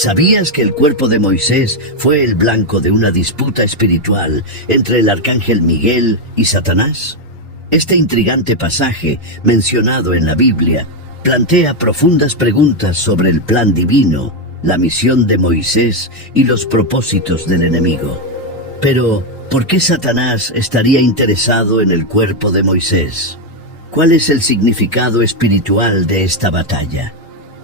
¿Sabías que el cuerpo de Moisés fue el blanco de una disputa espiritual entre el arcángel Miguel y Satanás? Este intrigante pasaje, mencionado en la Biblia, plantea profundas preguntas sobre el plan divino, la misión de Moisés y los propósitos del enemigo. Pero, ¿por qué Satanás estaría interesado en el cuerpo de Moisés? ¿Cuál es el significado espiritual de esta batalla?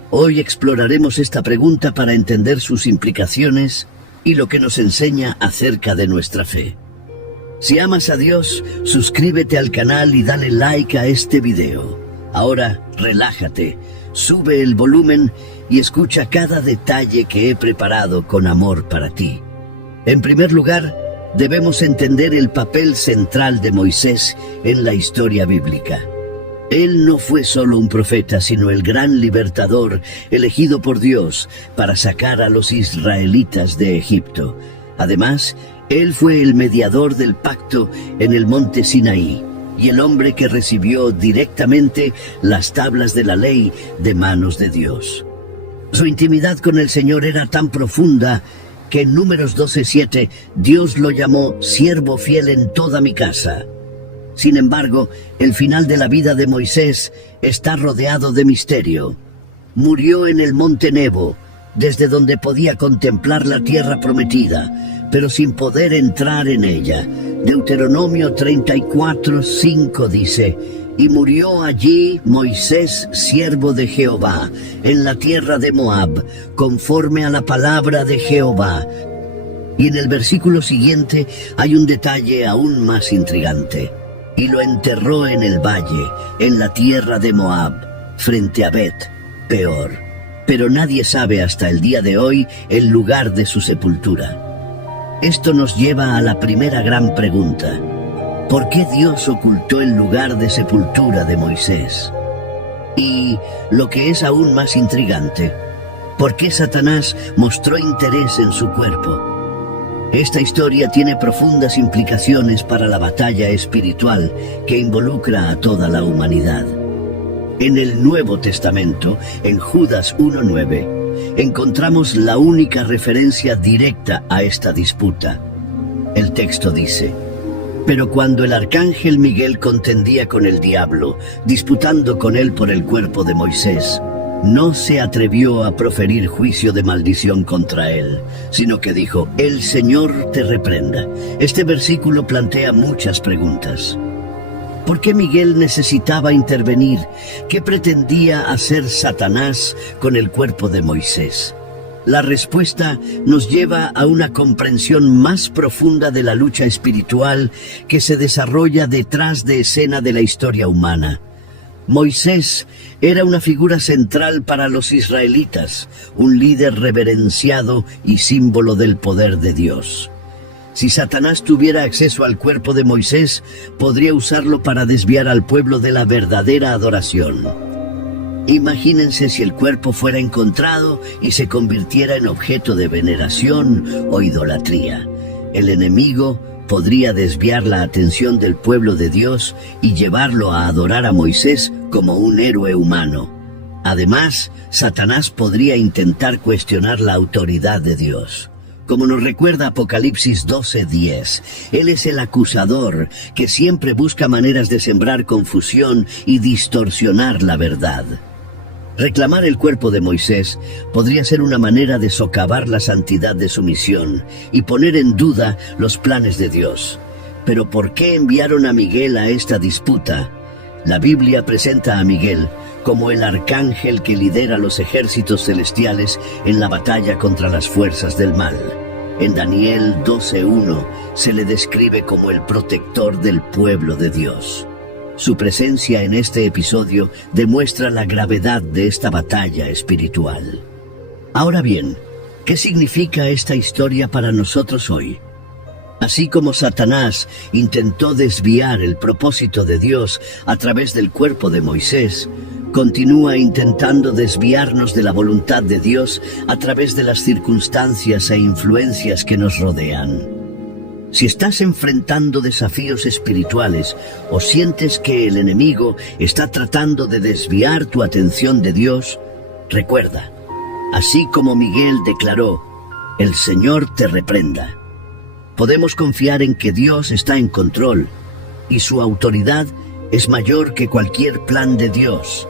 Hoy exploraremos esta pregunta para entender sus implicaciones y lo que nos enseña acerca de nuestra fe. Si amas a Dios, suscríbete al canal y dale like a este video. Ahora, relájate, sube el volumen y escucha cada detalle que he preparado con amor para ti. En primer lugar, debemos entender el papel central de Moisés en la historia bíblica. Él no fue solo un profeta, sino el gran libertador elegido por Dios para sacar a los israelitas de Egipto. Además, él fue el mediador del pacto en el monte Sinaí y el hombre que recibió directamente las tablas de la ley de manos de Dios. Su intimidad con el Señor era tan profunda que en Números 12:7 Dios lo llamó siervo fiel en toda mi casa. Sin embargo, el final de la vida de Moisés está rodeado de misterio. Murió en el monte Nebo, desde donde podía contemplar la tierra prometida, pero sin poder entrar en ella. Deuteronomio 34:5 dice: «Y murió allí Moisés, siervo de Jehová, en la tierra de Moab, conforme a la palabra de Jehová». Y en el versículo siguiente hay un detalle aún más intrigante. «Y lo enterró en el valle, en la tierra de Moab, frente a Bet Peor». Pero nadie sabe hasta el día de hoy el lugar de su sepultura. Esto nos lleva a la primera gran pregunta: ¿por qué Dios ocultó el lugar de sepultura de Moisés? Y, lo que es aún más intrigante, ¿por qué Satanás mostró interés en su cuerpo? Esta historia tiene profundas implicaciones para la batalla espiritual que involucra a toda la humanidad. En el Nuevo Testamento, en Judas 1:9, encontramos la única referencia directa a esta disputa. El texto dice: «Pero cuando el arcángel Miguel contendía con el diablo, disputando con él por el cuerpo de Moisés, no se atrevió a proferir juicio de maldición contra él, sino que dijo: El Señor te reprenda». Este versículo plantea muchas preguntas. ¿Por qué Miguel necesitaba intervenir? ¿Qué pretendía hacer Satanás con el cuerpo de Moisés? La respuesta nos lleva a una comprensión más profunda de la lucha espiritual que se desarrolla detrás de escena de la historia humana. Moisés era una figura central para los israelitas, un líder reverenciado y símbolo del poder de Dios. Si Satanás tuviera acceso al cuerpo de Moisés, podría usarlo para desviar al pueblo de la verdadera adoración. Imagínense si el cuerpo fuera encontrado y se convirtiera en objeto de veneración o idolatría. El enemigo podría desviar la atención del pueblo de Dios y llevarlo a adorar a Moisés como un héroe humano. Además, Satanás podría intentar cuestionar la autoridad de Dios. Como nos recuerda Apocalipsis 12:10, Él es el acusador que siempre busca maneras de sembrar confusión y distorsionar la verdad. Reclamar el cuerpo de Moisés podría ser una manera de socavar la santidad de su misión y poner en duda los planes de Dios. Pero ¿por qué enviaron a Miguel a esta disputa? La Biblia presenta a Miguel como el arcángel que lidera los ejércitos celestiales en la batalla contra las fuerzas del mal. En Daniel 12:1 se le describe como el protector del pueblo de Dios. Su presencia en este episodio demuestra la gravedad de esta batalla espiritual. Ahora bien, ¿qué significa esta historia para nosotros hoy? Así como Satanás intentó desviar el propósito de Dios a través del cuerpo de Moisés, continúa intentando desviarnos de la voluntad de Dios a través de las circunstancias e influencias que nos rodean. Si estás enfrentando desafíos espirituales o sientes que el enemigo está tratando de desviar tu atención de Dios, recuerda, así como Miguel declaró: "El Señor te reprenda". Podemos confiar en que Dios está en control y su autoridad es mayor que cualquier plan de Dios,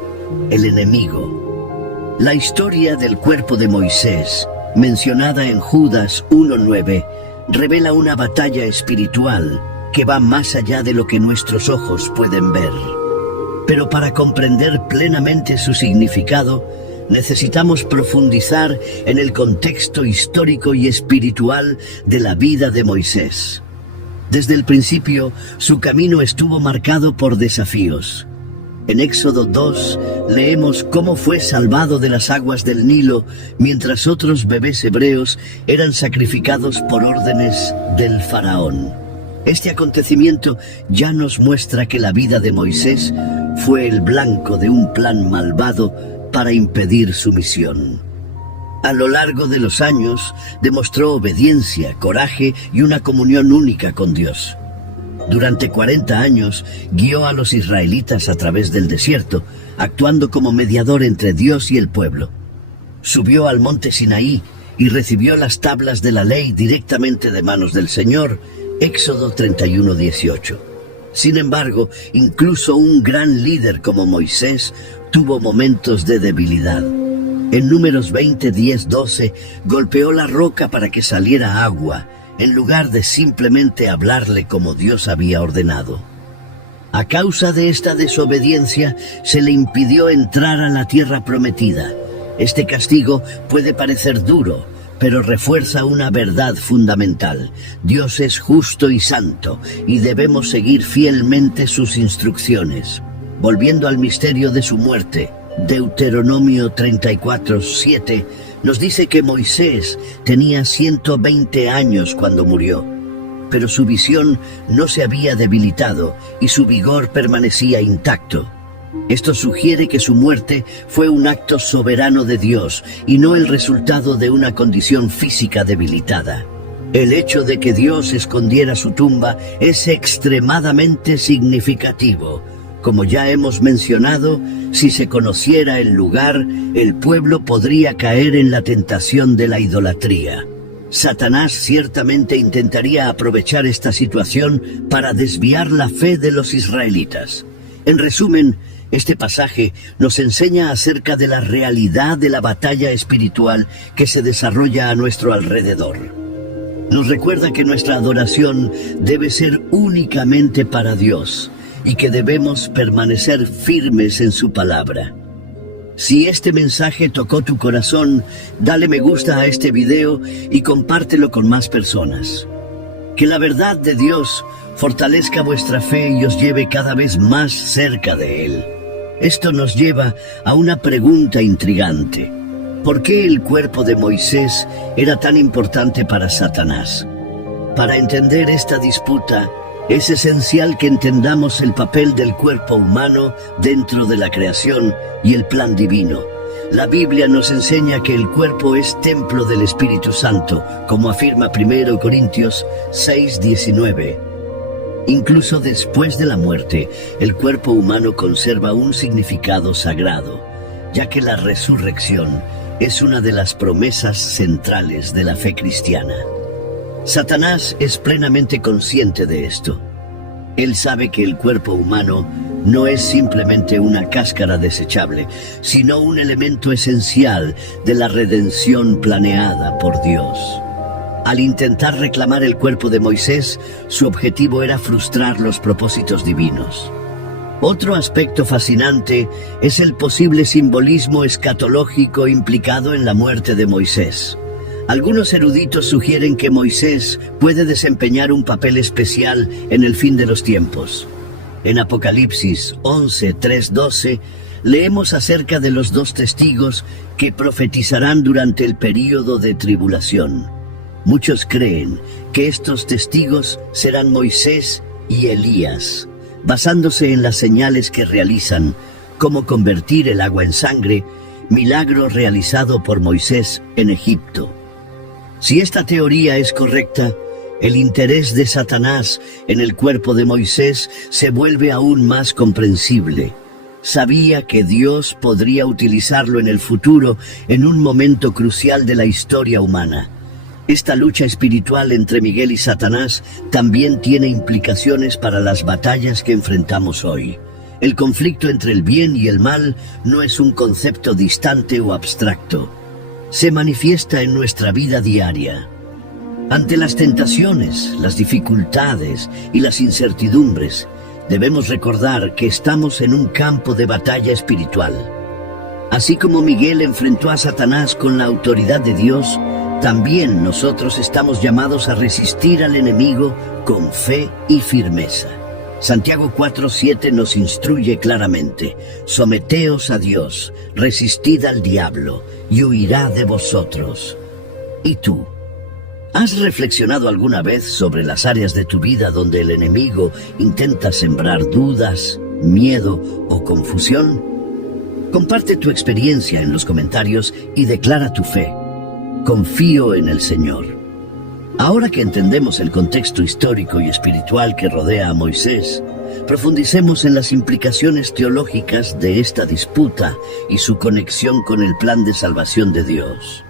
el enemigo. La historia del cuerpo de Moisés, mencionada en Judas 1:9, revela una batalla espiritual que va más allá de lo que nuestros ojos pueden ver. Pero para comprender plenamente su significado, necesitamos profundizar en el contexto histórico y espiritual de la vida de Moisés. Desde el principio, su camino estuvo marcado por desafíos. En Éxodo 2 leemos cómo fue salvado de las aguas del Nilo mientras otros bebés hebreos eran sacrificados por órdenes del faraón. Este acontecimiento ya nos muestra que la vida de Moisés fue el blanco de un plan malvado para impedir su misión. A lo largo de los años demostró obediencia, coraje y una comunión única con Dios. Durante 40 años guió a los israelitas a través del desierto, actuando como mediador entre Dios y el pueblo. Subió al monte Sinaí y recibió las tablas de la ley directamente de manos del Señor, Éxodo 31:18. Sin embargo, incluso un gran líder como Moisés tuvo momentos de debilidad. En Números 20:10-12, golpeó la roca para que saliera agua, en lugar de simplemente hablarle como Dios había ordenado. A causa de esta desobediencia, se le impidió entrar a la tierra prometida. Este castigo puede parecer duro, pero refuerza una verdad fundamental: Dios es justo y santo, y debemos seguir fielmente sus instrucciones. Volviendo al misterio de su muerte, Deuteronomio 34:7 nos dice que Moisés tenía 120 años cuando murió, pero su visión no se había debilitado y su vigor permanecía intacto. Esto sugiere que su muerte fue un acto soberano de Dios y no el resultado de una condición física debilitada. El hecho de que Dios escondiera su tumba es extremadamente significativo. Como ya hemos mencionado, si se conociera el lugar, el pueblo podría caer en la tentación de la idolatría. Satanás ciertamente intentaría aprovechar esta situación para desviar la fe de los israelitas. En resumen, este pasaje nos enseña acerca de la realidad de la batalla espiritual que se desarrolla a nuestro alrededor. Nos recuerda que nuestra adoración debe ser únicamente para Dios y que debemos permanecer firmes en su palabra. Si este mensaje tocó tu corazón, dale me gusta a este video y compártelo con más personas. Que la verdad de Dios fortalezca vuestra fe y os lleve cada vez más cerca de Él. Esto nos lleva a una pregunta intrigante. ¿Por qué el cuerpo de Moisés era tan importante para Satanás? Para entender esta disputa, es esencial que entendamos el papel del cuerpo humano dentro de la creación y el plan divino. La Biblia nos enseña que el cuerpo es templo del Espíritu Santo, como afirma 1 Corintios 6:19. Incluso después de la muerte, el cuerpo humano conserva un significado sagrado, ya que la resurrección es una de las promesas centrales de la fe cristiana. Satanás es plenamente consciente de esto. Él sabe que el cuerpo humano no es simplemente una cáscara desechable, sino un elemento esencial de la redención planeada por Dios. Al intentar reclamar el cuerpo de Moisés, su objetivo era frustrar los propósitos divinos. Otro aspecto fascinante es el posible simbolismo escatológico implicado en la muerte de Moisés. Algunos eruditos sugieren que Moisés puede desempeñar un papel especial en el fin de los tiempos. En Apocalipsis 11:3-12 leemos acerca de los dos testigos que profetizarán durante el período de tribulación. Muchos creen que estos testigos serán Moisés y Elías, basándose en las señales que realizan, como convertir el agua en sangre, milagro realizado por Moisés en Egipto. Si esta teoría es correcta, el interés de Satanás en el cuerpo de Moisés se vuelve aún más comprensible. sabía que Dios podría utilizarlo en el futuro en un momento crucial de la historia humana. Esta lucha espiritual entre Miguel y Satanás también tiene implicaciones para las batallas que enfrentamos hoy. El conflicto entre el bien y el mal no es un concepto distante o abstracto. Se manifiesta en nuestra vida diaria. Ante las tentaciones, las dificultades y las incertidumbres, debemos recordar que estamos en un campo de batalla espiritual. Así como Miguel enfrentó a Satanás con la autoridad de Dios, también nosotros estamos llamados a resistir al enemigo con fe y firmeza. Santiago 4:7 nos instruye claramente: someteos a Dios, resistid al diablo, y huirá de vosotros. ¿Y tú? ¿Has reflexionado alguna vez sobre las áreas de tu vida donde el enemigo intenta sembrar dudas, miedo o confusión? Comparte tu experiencia en los comentarios y declara tu fe. Confío en el Señor. Ahora que entendemos el contexto histórico y espiritual que rodea a Moisés, profundicemos en las implicaciones teológicas de esta disputa y su conexión con el plan de salvación de Dios.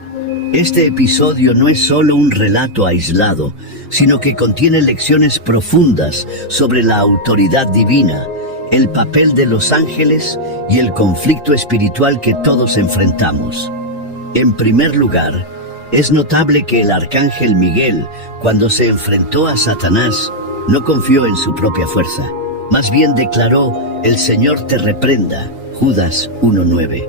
Este episodio no es solo un relato aislado, sino que contiene lecciones profundas sobre la autoridad divina, el papel de los ángeles y el conflicto espiritual que todos enfrentamos. En primer lugar, es notable que el arcángel Miguel, cuando se enfrentó a Satanás, no confió en su propia fuerza. Más bien declaró: el Señor te reprenda, Judas 1:9.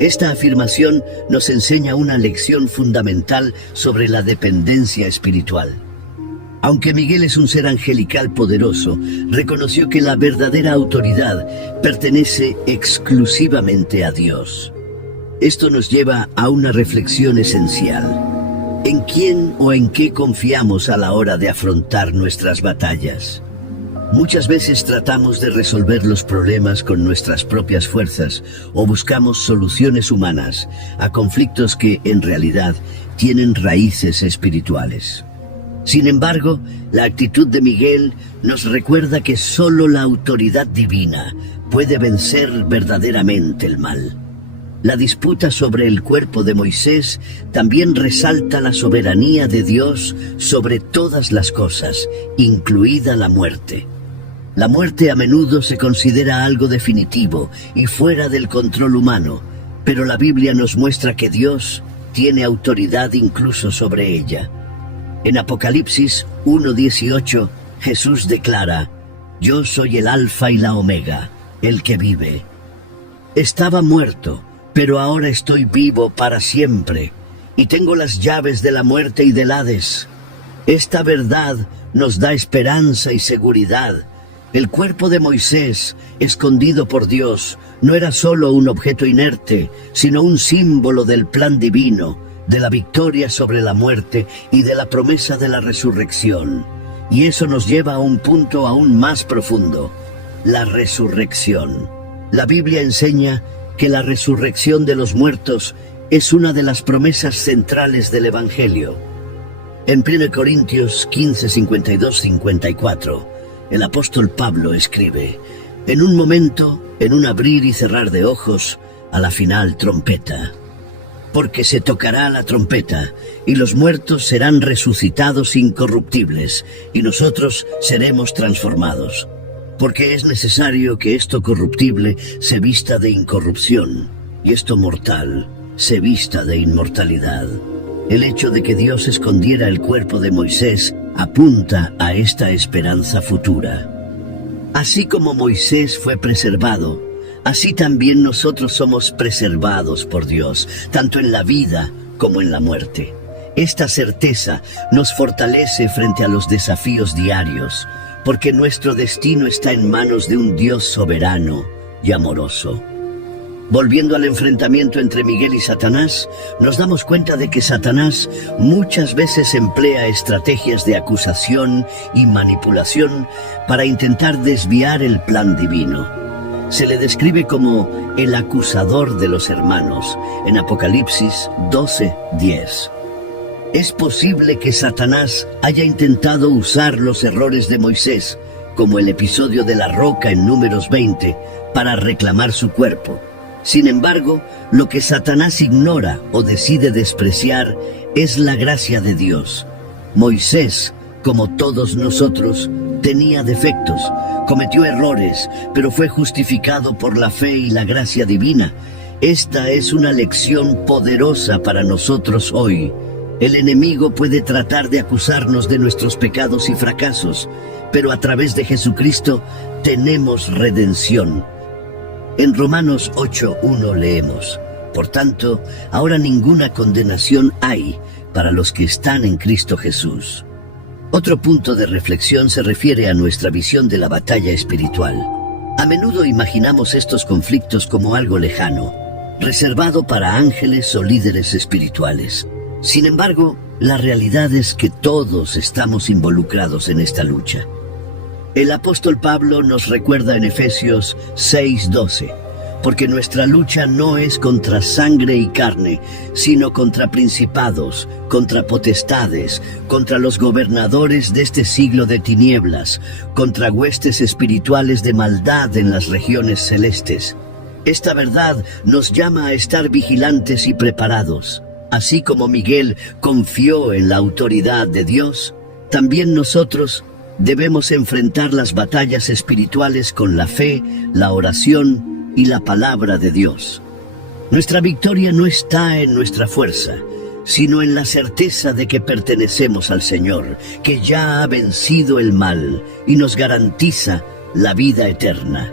Esta afirmación nos enseña una lección fundamental sobre la dependencia espiritual. Aunque Miguel es un ser angelical poderoso, reconoció que la verdadera autoridad pertenece exclusivamente a Dios. Esto nos lleva a una reflexión esencial. ¿En quién o en qué confiamos a la hora de afrontar nuestras batallas? Muchas veces tratamos de resolver los problemas con nuestras propias fuerzas o buscamos soluciones humanas a conflictos que, en realidad, tienen raíces espirituales. Sin embargo, la actitud de Miguel nos recuerda que solo la autoridad divina puede vencer verdaderamente el mal. La disputa sobre el cuerpo de Moisés también resalta la soberanía de Dios sobre todas las cosas, incluida la muerte. La muerte a menudo se considera algo definitivo y fuera del control humano, pero la Biblia nos muestra que Dios tiene autoridad incluso sobre ella. En Apocalipsis 1:18, Jesús declara: yo soy el Alfa y la Omega, el que vive. Estaba muerto, pero ahora estoy vivo para siempre, y tengo las llaves de la muerte y del Hades. Esta verdad nos da esperanza y seguridad. El cuerpo de Moisés, escondido por Dios, no era solo un objeto inerte, sino un símbolo del plan divino, de la victoria sobre la muerte y de la promesa de la resurrección. Y eso nos lleva a un punto aún más profundo: la resurrección. La Biblia enseña que la resurrección de los muertos es una de las promesas centrales del Evangelio. En 1 Corintios 15, 52-54, el apóstol Pablo escribe: en un momento, en un abrir y cerrar de ojos, a la final trompeta. Porque se tocará la trompeta, y los muertos serán resucitados incorruptibles, y nosotros seremos transformados. Porque es necesario que esto corruptible se vista de incorrupción, y esto mortal se vista de inmortalidad. El hecho de que Dios escondiera el cuerpo de Moisés apunta a esta esperanza futura. Así como Moisés fue preservado, así también nosotros somos preservados por Dios, tanto en la vida como en la muerte. Esta certeza nos fortalece frente a los desafíos diarios, porque nuestro destino está en manos de un Dios soberano y amoroso. Volviendo al enfrentamiento entre Miguel y Satanás, nos damos cuenta de que Satanás muchas veces emplea estrategias de acusación y manipulación para intentar desviar el plan divino. Se le describe como el acusador de los hermanos en Apocalipsis 12:10. Es posible que Satanás haya intentado usar los errores de Moisés, como el episodio de la roca en Números 20, para reclamar su cuerpo. Sin embargo, lo que Satanás ignora o decide despreciar es la gracia de Dios. Moisés, como todos nosotros, tenía defectos, cometió errores, pero fue justificado por la fe y la gracia divina. Esta es una lección poderosa para nosotros hoy. El enemigo puede tratar de acusarnos de nuestros pecados y fracasos, pero a través de Jesucristo tenemos redención. En Romanos 8:1 leemos: Por tanto, ahora ninguna condenación hay para los que están en Cristo Jesús. Otro punto de reflexión se refiere a nuestra visión de la batalla espiritual. A menudo imaginamos estos conflictos como algo lejano, reservado para ángeles o líderes espirituales. Sin embargo, la realidad es que todos estamos involucrados en esta lucha. El apóstol Pablo nos recuerda en Efesios 6:12, porque nuestra lucha no es contra sangre y carne, sino contra principados, contra potestades, contra los gobernadores de este siglo de tinieblas, contra huestes espirituales de maldad en las regiones celestes. Esta verdad nos llama a estar vigilantes y preparados. Así como Miguel confió en la autoridad de Dios, también nosotros debemos enfrentar las batallas espirituales con la fe, la oración y la palabra de Dios. Nuestra victoria no está en nuestra fuerza, sino en la certeza de que pertenecemos al Señor, que ya ha vencido el mal y nos garantiza la vida eterna.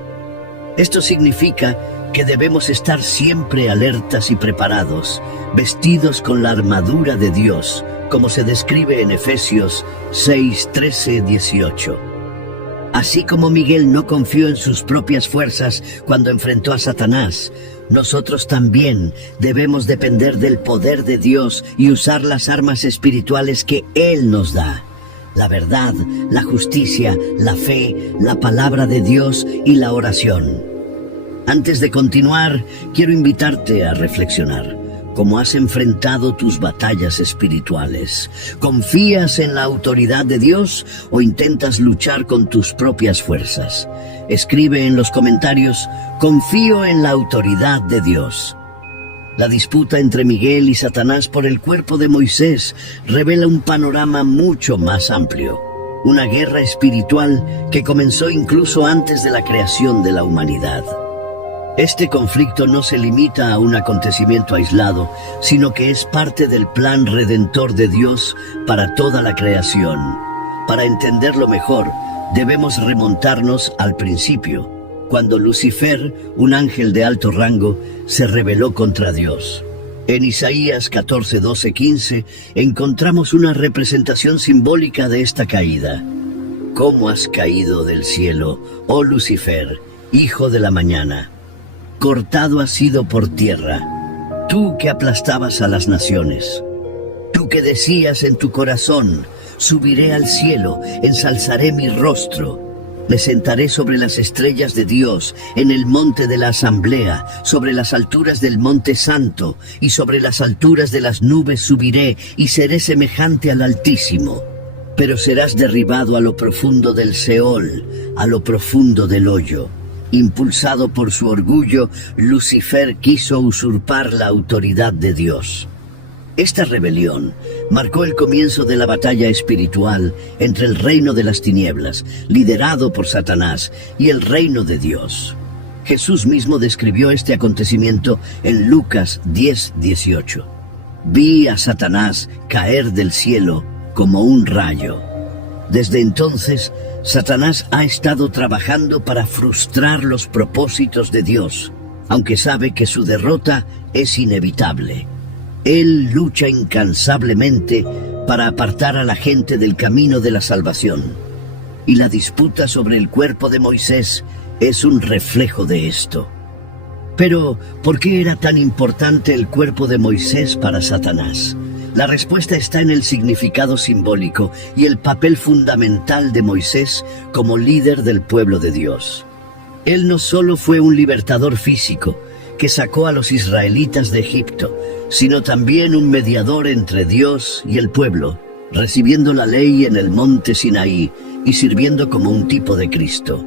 Esto significa que debemos estar siempre alertas y preparados, vestidos con la armadura de Dios, como se describe en Efesios 6:13-18. Así como Miguel no confió en sus propias fuerzas cuando enfrentó a Satanás, nosotros también debemos depender del poder de Dios y usar las armas espirituales que Él nos da: la verdad, la justicia, la fe, la palabra de Dios y la oración. Antes de continuar, quiero invitarte a reflexionar. ¿Cómo has enfrentado tus batallas espirituales? ¿Confías en la autoridad de Dios o intentas luchar con tus propias fuerzas? Escribe en los comentarios: confío en la autoridad de Dios. La disputa entre Miguel y Satanás por el cuerpo de Moisés revela un panorama mucho más amplio. Una guerra espiritual que comenzó incluso antes de la creación de la humanidad. Este conflicto no se limita a un acontecimiento aislado, sino que es parte del plan redentor de Dios para toda la creación. Para entenderlo mejor, debemos remontarnos al principio, cuando Lucifer, un ángel de alto rango, se rebeló contra Dios. En Isaías 14:12-15 encontramos una representación simbólica de esta caída. ¿Cómo has caído del cielo, oh Lucifer, hijo de la mañana? Cortado has sido por tierra, tú que aplastabas a las naciones. Tú que decías en tu corazón: subiré al cielo, ensalzaré mi rostro. Me sentaré sobre las estrellas de Dios, en el monte de la asamblea, sobre las alturas del monte santo, y sobre las alturas de las nubes subiré, y seré semejante al Altísimo. Pero serás derribado a lo profundo del Seol, a lo profundo del hoyo. Impulsado por su orgullo, Lucifer quiso usurpar la autoridad de Dios. Esta rebelión marcó el comienzo de la batalla espiritual entre el reino de las tinieblas, liderado por Satanás, y el reino de Dios. Jesús mismo describió este acontecimiento en Lucas 10:18. Vi a Satanás caer del cielo como un rayo. Desde entonces, Satanás ha estado trabajando para frustrar los propósitos de Dios, aunque sabe que su derrota es inevitable. Él lucha incansablemente para apartar a la gente del camino de la salvación. Y la disputa sobre el cuerpo de Moisés es un reflejo de esto. Pero, ¿por qué era tan importante el cuerpo de Moisés para Satanás? La respuesta está en el significado simbólico y el papel fundamental de Moisés como líder del pueblo de Dios. Él no solo fue un libertador físico que sacó a los israelitas de Egipto, sino también un mediador entre Dios y el pueblo, recibiendo la ley en el monte Sinaí y sirviendo como un tipo de Cristo.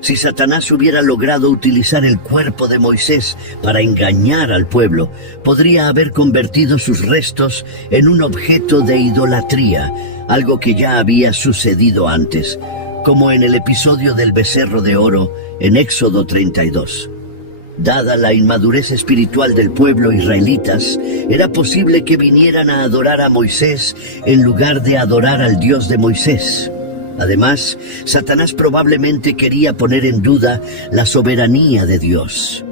Si Satanás hubiera logrado utilizar el cuerpo de Moisés para engañar al pueblo, podría haber convertido sus restos en un objeto de idolatría, algo que ya había sucedido antes, como en el episodio del becerro de oro en Éxodo 32. Dada la inmadurez espiritual del pueblo israelitas, era posible que vinieran a adorar a Moisés en lugar de adorar al Dios de Moisés. Además, Satanás probablemente quería poner en duda la soberanía de Dios.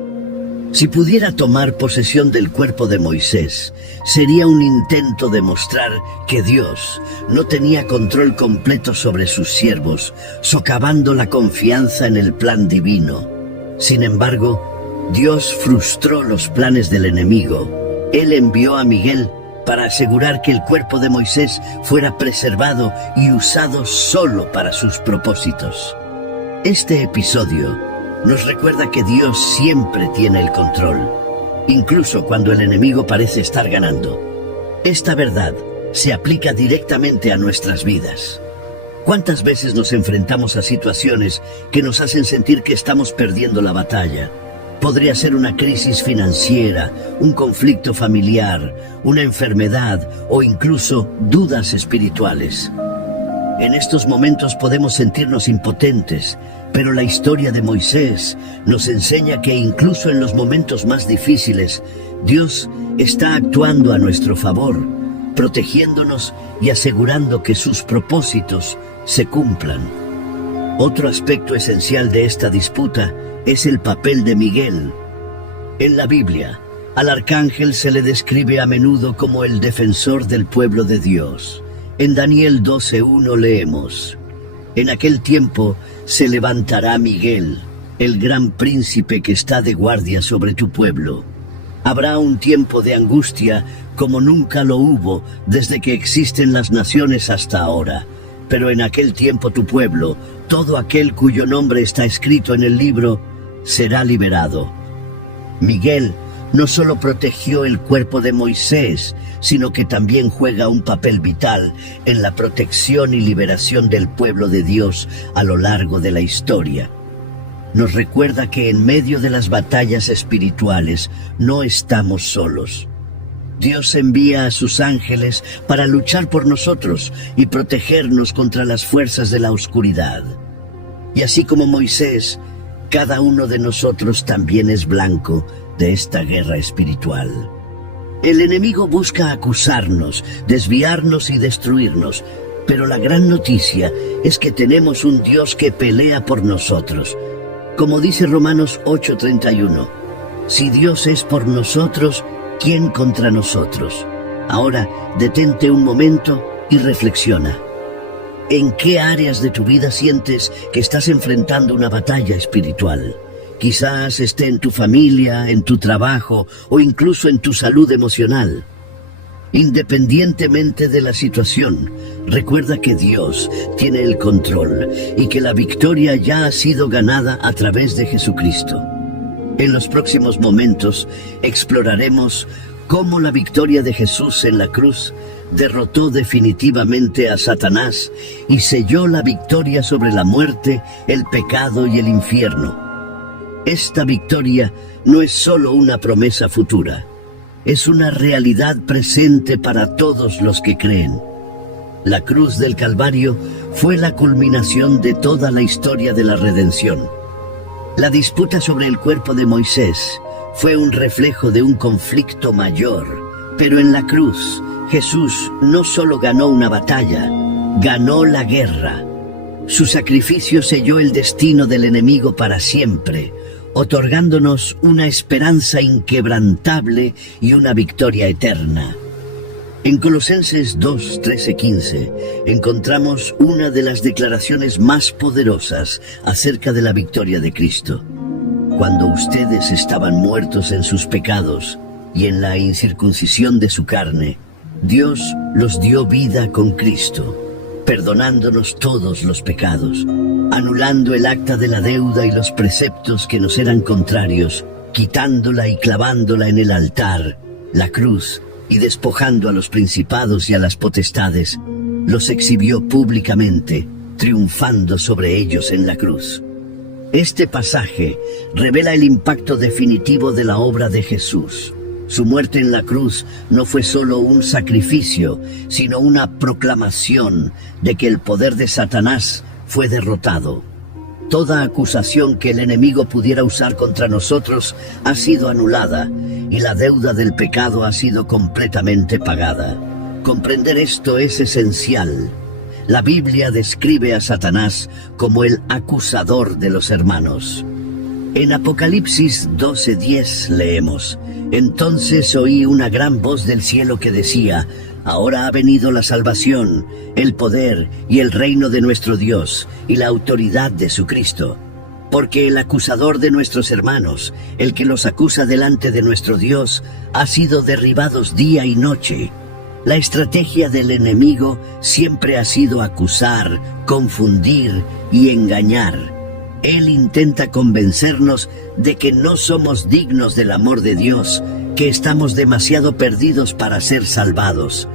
Si pudiera tomar posesión del cuerpo de Moisés, sería un intento de mostrar que Dios no tenía control completo sobre sus siervos, socavando la confianza en el plan divino. Sin embargo, Dios frustró los planes del enemigo. Él envió a Miguel para asegurar que el cuerpo de Moisés fuera preservado y usado solo para sus propósitos. Este episodio nos recuerda que Dios siempre tiene el control, incluso cuando el enemigo parece estar ganando. Esta verdad se aplica directamente a nuestras vidas. ¿Cuántas veces nos enfrentamos a situaciones que nos hacen sentir que estamos perdiendo la batalla? Podría ser una crisis financiera, un conflicto familiar, una enfermedad o incluso dudas espirituales. En estos momentos podemos sentirnos impotentes, pero la historia de Moisés nos enseña que incluso en los momentos más difíciles, Dios está actuando a nuestro favor, protegiéndonos y asegurando que sus propósitos se cumplan. Otro aspecto esencial de esta disputa es el papel de Miguel. En la Biblia, al arcángel se le describe a menudo como el defensor del pueblo de Dios. En Daniel 12:1 leemos: En aquel tiempo se levantará Miguel, el gran príncipe que está de guardia sobre tu pueblo. Habrá un tiempo de angustia como nunca lo hubo desde que existen las naciones hasta ahora. Pero en aquel tiempo tu pueblo, todo aquel cuyo nombre está escrito en el libro, será liberado. Miguel no solo protegió el cuerpo de Moisés, sino que también juega un papel vital en la protección y liberación del pueblo de Dios a lo largo de la historia. Nos recuerda que en medio de las batallas espirituales no estamos solos. Dios envía a sus ángeles para luchar por nosotros y protegernos contra las fuerzas de la oscuridad. Y así como Moisés, cada uno de nosotros también es blanco de esta guerra espiritual. El enemigo busca acusarnos, desviarnos y destruirnos, pero la gran noticia es que tenemos un Dios que pelea por nosotros. Como dice Romanos 8:31, si Dios es por nosotros, ¿quién contra nosotros? Ahora, detente un momento y reflexiona. ¿En qué áreas de tu vida sientes que estás enfrentando una batalla espiritual? Quizás esté en tu familia, en tu trabajo o incluso en tu salud emocional. Independientemente de la situación, recuerda que Dios tiene el control y que la victoria ya ha sido ganada a través de Jesucristo. En los próximos momentos exploraremos cómo la victoria de Jesús en la cruz derrotó definitivamente a Satanás y selló la victoria sobre la muerte, el pecado y el infierno. Esta victoria no es solo una promesa futura, es una realidad presente para todos los que creen. La cruz del Calvario fue la culminación de toda la historia de la redención. La disputa sobre el cuerpo de Moisés fue un reflejo de un conflicto mayor, pero en la cruz, Jesús no solo ganó una batalla, ganó la guerra. Su sacrificio selló el destino del enemigo para siempre, otorgándonos una esperanza inquebrantable y una victoria eterna. En Colosenses 2:13-15 encontramos una de las declaraciones más poderosas acerca de la victoria de Cristo. Cuando ustedes estaban muertos en sus pecados y en la incircuncisión de su carne, Dios los dio vida con Cristo, perdonándonos todos los pecados, anulando el acta de la deuda y los preceptos que nos eran contrarios, quitándola y clavándola en el altar, la cruz, y despojando a los principados y a las potestades, los exhibió públicamente, triunfando sobre ellos en la cruz. Este pasaje revela el impacto definitivo de la obra de Jesús. Su muerte en la cruz no fue solo un sacrificio, sino una proclamación de que el poder de Satanás fue derrotado. Toda acusación que el enemigo pudiera usar contra nosotros ha sido anulada y la deuda del pecado ha sido completamente pagada. Comprender esto es esencial. La Biblia describe a Satanás como el acusador de los hermanos. En Apocalipsis 12:10 leemos: «Entonces oí una gran voz del cielo que decía: Ahora ha venido la salvación, el poder y el reino de nuestro Dios y la autoridad de su Cristo. Porque el acusador de nuestros hermanos, el que los acusa delante de nuestro Dios, ha sido derribado día y noche». La estrategia del enemigo siempre ha sido acusar, confundir y engañar. Él intenta convencernos de que no somos dignos del amor de Dios, que estamos demasiado perdidos para ser salvados.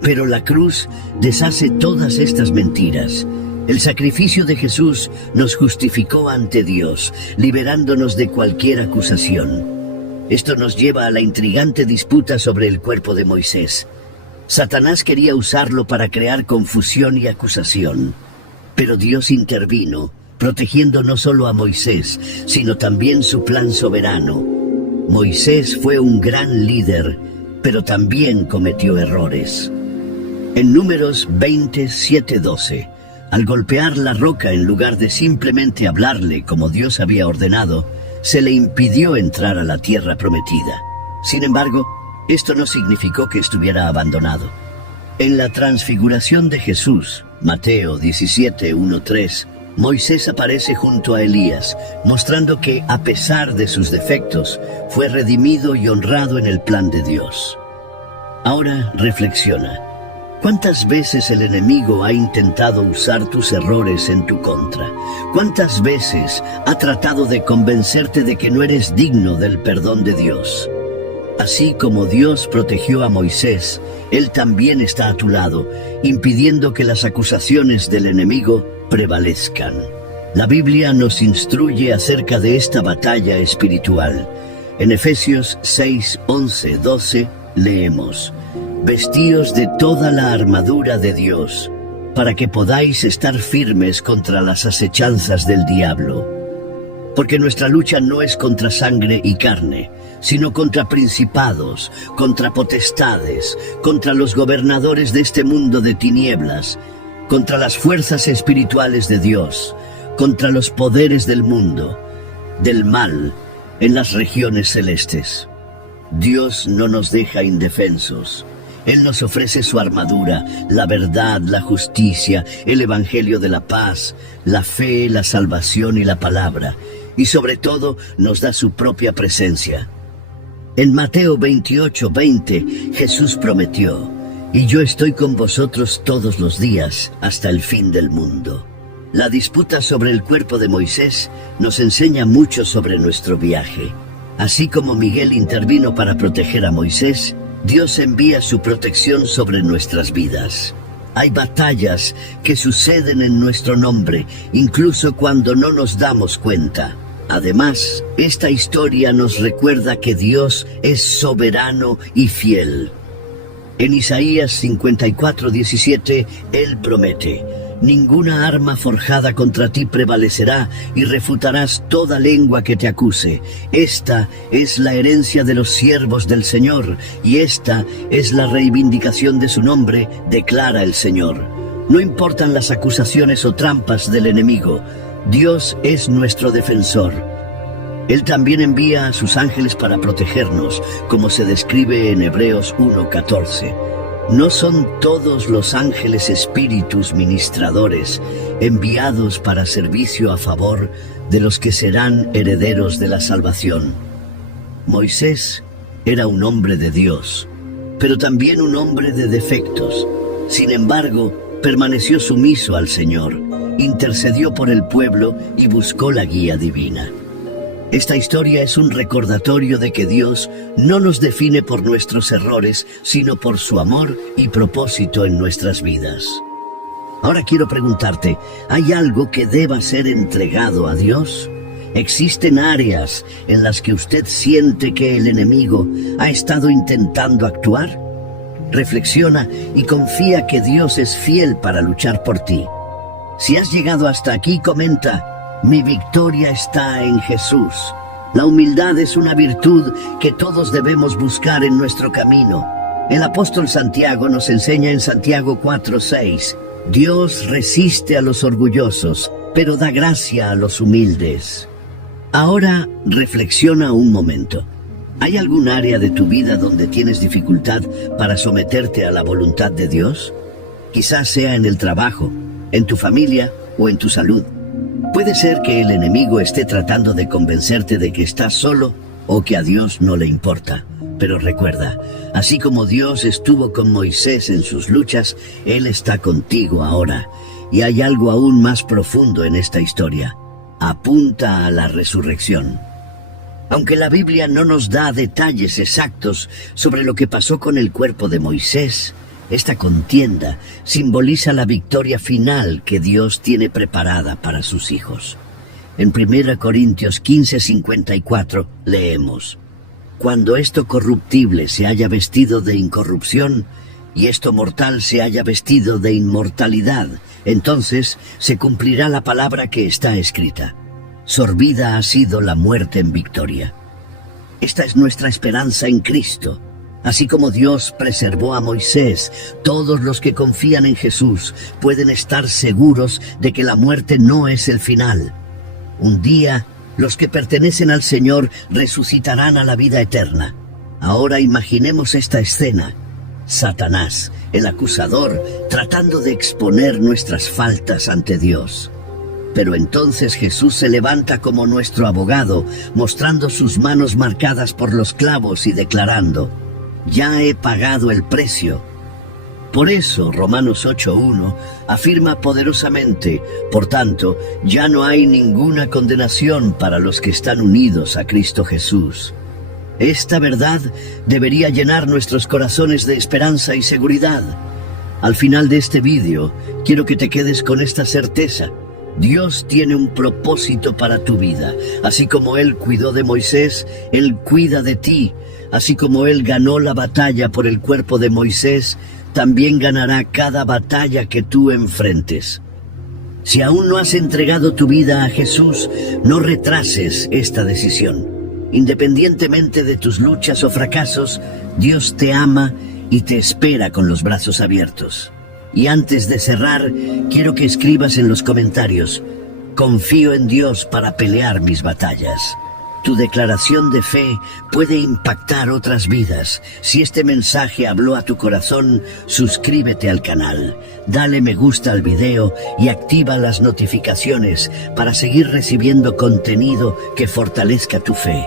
Pero la cruz deshace todas estas mentiras. El sacrificio de Jesús nos justificó ante Dios, liberándonos de cualquier acusación. Esto nos lleva a la intrigante disputa sobre el cuerpo de Moisés. Satanás quería usarlo para crear confusión y acusación, pero Dios intervino, protegiendo no solo a Moisés, sino también su plan soberano. Moisés fue un gran líder, pero también cometió errores. En Números 27:12, al golpear la roca en lugar de simplemente hablarle como Dios había ordenado, se le impidió entrar a la tierra prometida. Sin embargo, esto no significó que estuviera abandonado. En la transfiguración de Jesús, Mateo 17:1-3, Moisés aparece junto a Elías, mostrando que, a pesar de sus defectos, fue redimido y honrado en el plan de Dios. Ahora reflexiona. ¿Cuántas veces el enemigo ha intentado usar tus errores en tu contra? ¿Cuántas veces ha tratado de convencerte de que no eres digno del perdón de Dios? Así como Dios protegió a Moisés, Él también está a tu lado, impidiendo que las acusaciones del enemigo prevalezcan. La Biblia nos instruye acerca de esta batalla espiritual. En Efesios 6:11-12 leemos: «Vestíos de toda la armadura de Dios, para que podáis estar firmes contra las acechanzas del diablo. Porque nuestra lucha no es contra sangre y carne, sino contra principados, contra potestades, contra los gobernadores de este mundo de tinieblas, contra las fuerzas espirituales de Dios, contra los poderes del mundo, del mal, en las regiones celestes». Dios no nos deja indefensos. Él nos ofrece su armadura, la verdad, la justicia, el evangelio de la paz, la fe, la salvación y la palabra, y sobre todo nos da su propia presencia. En Mateo 28:20, Jesús prometió: «Y yo estoy con vosotros todos los días, hasta el fin del mundo». La disputa sobre el cuerpo de Moisés nos enseña mucho sobre nuestro viaje. Así como Miguel intervino para proteger a Moisés, Dios envía su protección sobre nuestras vidas. Hay batallas que suceden en nuestro nombre, incluso cuando no nos damos cuenta. Además, esta historia nos recuerda que Dios es soberano y fiel. En Isaías 54:17, Él promete: «Ninguna arma forjada contra ti prevalecerá, y refutarás toda lengua que te acuse. Esta es la herencia de los siervos del Señor, y esta es la reivindicación de su nombre, declara el Señor». No importan las acusaciones o trampas del enemigo, Dios es nuestro defensor. Él también envía a sus ángeles para protegernos, como se describe en Hebreos 1:14. ¿No son todos los ángeles espíritus ministradores enviados para servicio a favor de los que serán herederos de la salvación? Moisés era un hombre de Dios, pero también un hombre de defectos. Sin embargo, permaneció sumiso al Señor, intercedió por el pueblo y buscó la guía divina. Esta historia es un recordatorio de que Dios no nos define por nuestros errores, sino por su amor y propósito en nuestras vidas. Ahora quiero preguntarte, ¿hay algo que deba ser entregado a Dios? ¿Existen áreas en las que usted siente que el enemigo ha estado intentando actuar? Reflexiona y confía que Dios es fiel para luchar por ti. Si has llegado hasta aquí, comenta: mi victoria está en Jesús. La humildad es una virtud que todos debemos buscar en nuestro camino. El apóstol Santiago nos enseña en Santiago 4:6: Dios resiste a los orgullosos, pero da gracia a los humildes. Ahora reflexiona un momento. ¿Hay algún área de tu vida donde tienes dificultad para someterte a la voluntad de Dios? Quizás sea en el trabajo, en tu familia o en tu salud. Puede ser que el enemigo esté tratando de convencerte de que estás solo o que a Dios no le importa. Pero recuerda, así como Dios estuvo con Moisés en sus luchas, Él está contigo ahora. Y hay algo aún más profundo en esta historia. Apunta a la resurrección. Aunque la Biblia no nos da detalles exactos sobre lo que pasó con el cuerpo de Moisés, esta contienda simboliza la victoria final que Dios tiene preparada para sus hijos. En 1 Corintios 15:54 leemos: Cuando esto corruptible se haya vestido de incorrupción, y esto mortal se haya vestido de inmortalidad, entonces se cumplirá la palabra que está escrita: sorbida ha sido la muerte en victoria. Esta es nuestra esperanza en Cristo. Así como Dios preservó a Moisés, todos los que confían en Jesús pueden estar seguros de que la muerte no es el final. Un día, los que pertenecen al Señor resucitarán a la vida eterna. Ahora imaginemos esta escena: Satanás, el acusador, tratando de exponer nuestras faltas ante Dios. Pero entonces Jesús se levanta como nuestro abogado, mostrando sus manos marcadas por los clavos y declarando: ya he pagado el precio. Por eso Romanos 8:1 afirma poderosamente: por tanto, ya no hay ninguna condenación para los que están unidos a Cristo Jesús. Esta verdad debería llenar nuestros corazones de esperanza y seguridad. Al final de este vídeo, quiero que te quedes con esta certeza: Dios tiene un propósito para tu vida. Así como Él cuidó de Moisés, Él cuida de ti. Así como Él ganó la batalla por el cuerpo de Moisés, también ganará cada batalla que tú enfrentes. Si aún no has entregado tu vida a Jesús, no retrases esta decisión. Independientemente de tus luchas o fracasos, Dios te ama y te espera con los brazos abiertos. Y antes de cerrar, quiero que escribas en los comentarios: confío en Dios para pelear mis batallas. Tu declaración de fe puede impactar otras vidas. Si este mensaje habló a tu corazón, suscríbete al canal, dale me gusta al video y activa las notificaciones para seguir recibiendo contenido que fortalezca tu fe.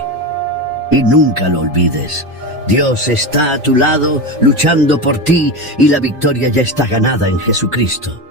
Y nunca lo olvides: Dios está a tu lado, luchando por ti, y la victoria ya está ganada en Jesucristo.